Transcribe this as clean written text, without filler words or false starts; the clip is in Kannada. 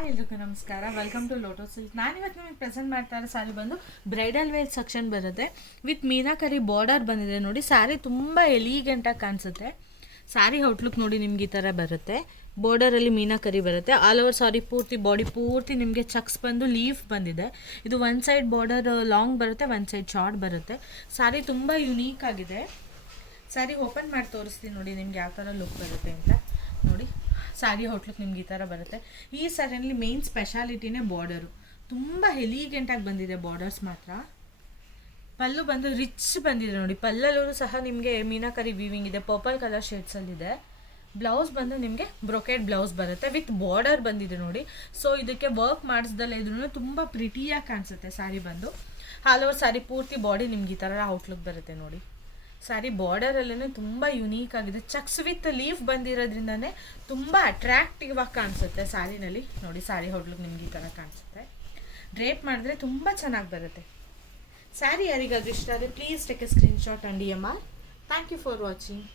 ಹಾಯ್ ಎಲ್ರಿಗೂ ನಮಸ್ಕಾರ. Welcome to Lotus Silk. ನಾನಿವತ್ತು ನಿಮಗೆ ಪ್ರೆಸೆಂಟ್ ಮಾಡ್ತಾ ಇರೋ ಸ್ಯಾರಿ ಬಂದು ಬ್ರೈಡಲ್ ವೇರ್ ಸೆಕ್ಷನ್ ಬರುತ್ತೆ. ವಿತ್ ಮೀನಾಕರಿ ಬಾರ್ಡರ್ ಬಂದಿದೆ ನೋಡಿ. ಸ್ಯಾರಿ ತುಂಬ ಎಲಿಗೆಂಟಾಗಿ ಕಾಣಿಸುತ್ತೆ. ಸ್ಯಾರಿ ಔಟ್ಲುಕ್ ನೋಡಿ ನಿಮ್ಗೆ ಈ ಥರ ಬರುತ್ತೆ. ಬಾರ್ಡರಲ್ಲಿ ಮೀನಾಕರಿ ಬರುತ್ತೆ. ಆಲ್ ಓವರ್ ಸಾರಿ ಪೂರ್ತಿ ಬಾಡಿ ಪೂರ್ತಿ ನಿಮಗೆ ಚಕ್ಸ್ ಬಂದು ಲೀಫ್ ಬಂದಿದೆ. ಇದು ಒನ್ ಸೈಡ್ ಬಾರ್ಡರ್ ಲಾಂಗ್ ಬರುತ್ತೆ, ಒನ್ ಸೈಡ್ ಶಾರ್ಟ್ ಬರುತ್ತೆ. ಸ್ಯಾರಿ ತುಂಬ ಯುನೀಕ್ ಆಗಿದೆ. ಸ್ಯಾರಿ ಓಪನ್ ಮಾಡಿ ತೋರಿಸ್ತೀನಿ ನೋಡಿ ನಿಮ್ಗೆ ಯಾವ ಥರ ಲುಕ್ ಬರುತ್ತೆ ಅಂತ. ನೋಡಿ ಸ್ಯಾರಿ ಔಟ್ಲುಕ್ ನಿಮ್ಗೆ ಈ ಥರ ಬರುತ್ತೆ. ಈ ಸ್ಯಾರಿಯಲ್ಲಿ ಮೇನ್ ಸ್ಪೆಷಾಲಿಟಿನೇ ಬಾರ್ಡರು. ತುಂಬ ಎಲಿಗೆಂಟಾಗಿ ಬಂದಿದೆ ಬಾರ್ಡರ್ಸ್ ಮಾತ್ರ. ಪಲ್ಲು ಬಂದು ರಿಚ್ ಬಂದಿದೆ ನೋಡಿ. ಪಲ್ಲಲ್ಲೂ ಸಹ ನಿಮಗೆ ಮೀನಾಕರಿ ವೀವಿಂಗ್ ಇದೆ, ಪರ್ಪಲ್ ಕಲರ್ ಶೇಡ್ಸಲ್ಲಿದೆ. ಬ್ಲೌಸ್ ಬಂದು ನಿಮಗೆ ಬ್ರೊಕೆಡ್ ಬ್ಲೌಸ್ ಬರುತ್ತೆ ವಿತ್ ಬಾರ್ಡರ್ ಬಂದಿದೆ ನೋಡಿ. ಸೊ ಇದಕ್ಕೆ ವರ್ಕ್ ಮಾಡಿಸ್ದಲ್ಲೇ ಇದ್ರೂ ತುಂಬ ಪ್ರಿಟಿಯಾಗಿ ಕಾಣಿಸುತ್ತೆ ಸ್ಯಾರಿ ಬಂದು. ಆಲ್ ಓವರ್ ಸ್ಯಾರಿ ಪೂರ್ತಿ ಬಾಡಿ ನಿಮ್ಗೆ ಈ ಥರ ಔಟ್ಲುಕ್ ಬರುತ್ತೆ ನೋಡಿ. ಸ್ಯಾರಿ ಬಾರ್ಡರಲ್ಲೇ ತುಂಬ ಯುನೀಕ್ ಆಗಿದೆ. ಚಕ್ಸ್ ವಿತ್ ಲೀಫ್ ಬಂದಿರೋದ್ರಿಂದನೇ ತುಂಬ ಅಟ್ರಾಕ್ಟಿವ್ ಆಗಿ ಕಾಣಿಸುತ್ತೆ ಸ್ಯಾರಿನಲ್ಲಿ ನೋಡಿ. ಸ್ಯಾರಿ ಔಟ್ಲುಕ್ ನಿಮ್ಗೆ ಈ ಥರ ಕಾಣಿಸುತ್ತೆ. ಡ್ರೇಪ್ ಮಾಡಿದ್ರೆ ತುಂಬ ಚೆನ್ನಾಗಿ ಬರುತ್ತೆ. ಸ್ಯಾರಿ ಯಾರಿಗಾದ್ರೂ ಇಷ್ಟ ಆದರೆ please take a screenshot and DM. Thank you for watching.